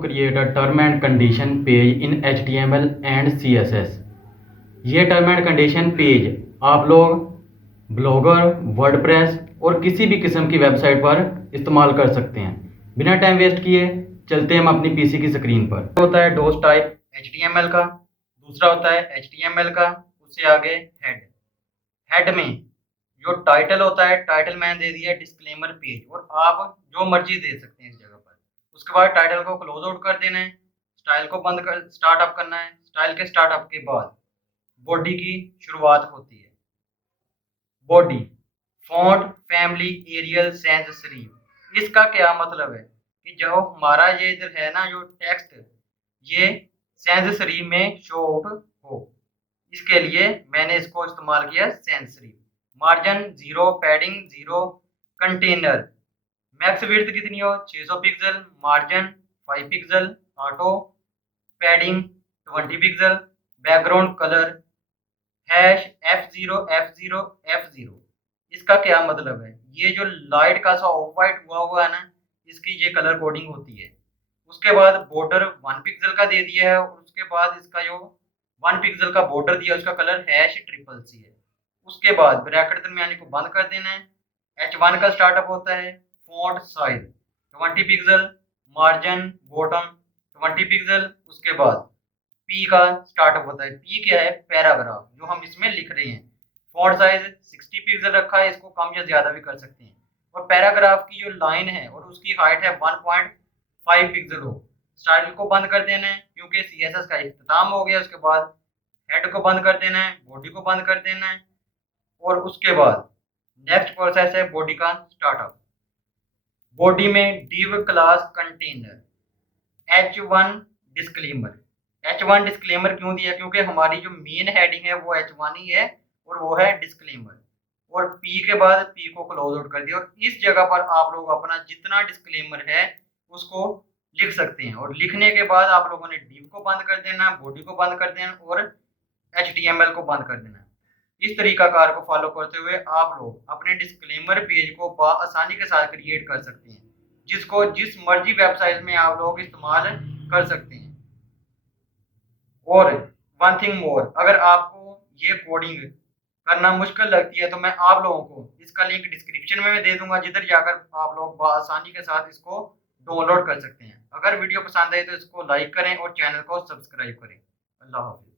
create a term and condition page in HTML and CSS। ये term and condition page आप लोग blogger, WordPress और किसी भी किस्म की वेबसाइट पर इस्तेमाल कर सकते हैं। बिना टाइम वेस्ट किए चलते हैं हम अपनी पीसी की स्क्रीन पर। होता है डॉस टाइप HTML का, दूसरा होता है HTML का, उससे आगे हेड में जो टाइटल होता है, टाइटल मैंने दे दिया डिस्क्लेमर पेज, और आप जो मर्जी दे सकते हैं इस जगह पर। उसके बाद टाइटल को क्लोज आउट कर देना है, स्टाइल को बंद कर स्टार्ट अप करना है। स्टाइल के स्टार्ट अप के बाद बॉडी की शुरुआत होती है। Body font family Arial sans serif. इसका क्या मतलब है कि जो हमारा ये इधर है ना, जो टेक्स्ट ये सैंस सेरिफ में शो आउट हो, इसके लिए मैंने इसको इस्तेमाल किया sans serif. Margin 0, padding 0, container max width कितनी हो 600 pixel, margin 5 pixel, auto padding 20 pixel, background colour hash F0 इसका क्या मतलब है? ये जो लाइट का सा ऑफ वाइट हुआ है ना, इसकी ये कलर कोडिंग होती है। उसके बाद बॉर्डर 1 पिक्सल का दे दिया है, और उसके बाद इसका जो 1 पिक्सल का बॉर्डर दिया उसका कलर #CCC है। उसके बाद ब्रैकेट दरमियानी को बंद कर देना है। H1 का स्टार्टअप होता है। Font size 20 pixel, margin bottom 20 pixel. उसके बाद पी का स्टार्टअप होता है। पी क्या है? पैराग्राफ, जो हम इसमें लिख रहे हैं। फॉन्ट साइज 60 पिक्सल रखा है, इसको कम या ज्यादा भी कर सकते हैं। और पैराग्राफ की जो लाइन है और उसकी हाइट है 1.5 पिक्सल हो। स्टाइल को बंद कर देना है क्योंकि CSS का इख्तिताम हो गया। उसके बाद हेड को बंद कर देना है, बॉडी को बंद कर देना है, और उसके बाद नेक्स्ट प्रोसेस है बॉडी का स्टार्टअप। बॉडी में div class container H1 disclaimer. H1 disclaimer क्यों दिया? क्योंकि हमारी जो मेन हेडिंग है वो H1 ही है, और वो है डिस्क्लेमर। और P के बाद P को क्लोज आउट कर दिया, और इस जगह पर आप लोग अपना जितना डिस्क्लेमर है उसको लिख सकते हैं। और लिखने के बाद आप लोगों ने div को बंद कर देना, बॉडी को बंद कर देना, और HTML को बंद कर देना। इस तरीकाकार को फॉलो करते हुए आप लोग अपने डिस्क्लेमर पेज को आसानी के साथ क्रिएट कर सकते हैं, जिसको जिस मर्जी वेबसाइट में आप लोग इस्तेमाल कर सकते हैं। और वन थिंग मोर, अगर आपको ये कोडिंग करना मुश्किल लगती है तो मैं आप लोगों को इसका लिंक डिस्क्रिप्शन में दे दूंगा, जिधर जाकर आप लोग आसानी के साथ इसको डाउनलोड कर सकते हैं। अगर वीडियो पसंद आए तो इसको लाइक करें और चैनल को सब्सक्राइब करें। अल्लाह हाफिज़।